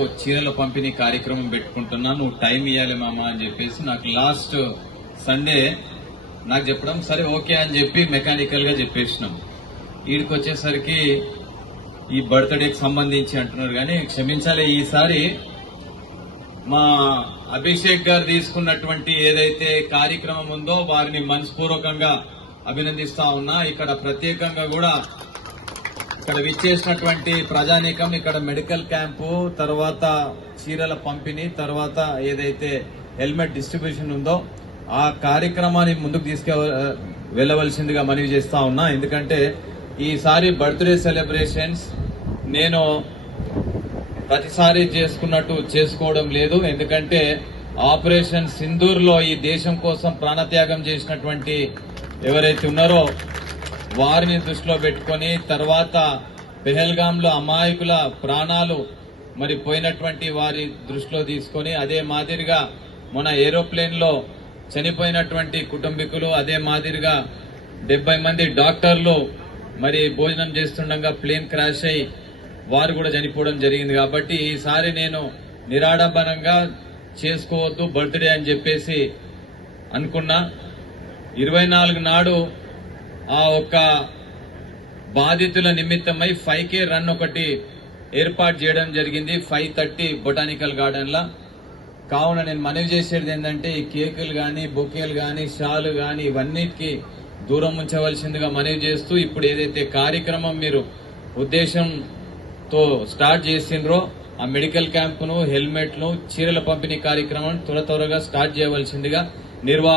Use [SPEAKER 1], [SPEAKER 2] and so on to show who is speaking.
[SPEAKER 1] వరకు చీరల పంపిణీ కార్యక్రమం పెట్టుకుంటున్నాను నువ్వు టైం ఇవ్వాలి మామ అని చెప్పేసి నాకు లాస్ట్ సండే నాకు చెప్పడం సరే ఓకే అని చెప్పి మెకానికల్గా చెప్పేసినాం. వీడికి వచ్చేసరికి ఈ బర్త్డేకి సంబంధించి అంటున్నారు కానీ క్షమించాలి ఈసారి మా అభిషేక్ గారు తీసుకున్నటువంటి ఏదైతే కార్యక్రమం ఉందో వారిని మనస్పూర్వకంగా అభినందిస్తా ఉన్నా. ఇక్కడ ప్రత్యేకంగా కూడా ఇక్కడ విచ్చేసినటువంటి ప్రజానీకం ఇక్కడ మెడికల్ క్యాంపు తర్వాత చీరల పంపిణీ తర్వాత ఏదైతే హెల్మెట్ డిస్ట్రిబ్యూషన్ ఉందో ఆ కార్యక్రమాన్ని ముందుకు తీసుకు వెళ్ళవలసిందిగా మనవి చేస్తా ఉన్నా. ఎందుకంటే ఈసారి బర్త్డే సెలబ్రేషన్స్ నేను ప్రతిసారి చేసుకున్నట్టు చేసుకోవడం లేదు. ఎందుకంటే ఆపరేషన్ సింధూర్లో ఈ దేశం కోసం ప్రాణత్యాగం చేసినటువంటి ఎవరైతే ఉన్నారో వారిని దృష్టిలో పెట్టుకొని తర్వాత పెహల్గాంలో అమాయకుల ప్రాణాలు మరి పోయినటువంటి వారి దృష్టిలో తీసుకొని అదే మాదిరిగా మన ఏరోప్లేన్లో చనిపోయినటువంటి కుటుంబీకులు అదే మాదిరిగా డెబ్బై మంది డాక్టర్లు మరి భోజనం చేస్తుండగా ప్లేన్ క్రాష్ అయి వారు కూడా చనిపోవడం జరిగింది కాబట్టి ఈసారి నేను నిరాడంబరంగా చేసుకోవద్దు బర్త్డే అని చెప్పేసి అనుకున్నా. ఇరవై నాలుగు నాడు ఆ ఒక్క బాధితుల నిమిత్తమై ఫైవ్ కే రన్ ఒకటి ఏర్పాటు చేయడం జరిగింది. ఫైవ్ థర్టీ బొటానికల్ గార్డెన్లో. కావున నేను మనవి చేసేది ఏంటంటే ఈ కేకులు కానీ బొకేలు కానీ షాలు కానీ ఇవన్నిటికి దూరం ఉంచవలసిందిగా మనవి చేస్తూ ఇప్పుడు ఏదైతే కార్యక్రమం మీరు ఉద్దేశంతో స్టార్ట్ చేసిండ్రో ఆ మెడికల్ క్యాంపును హెల్మెట్ను చీరల పంపిణీ కార్యక్రమం త్వర త్వరగా స్టార్ట్ చేయవలసిందిగా నిర్వాహ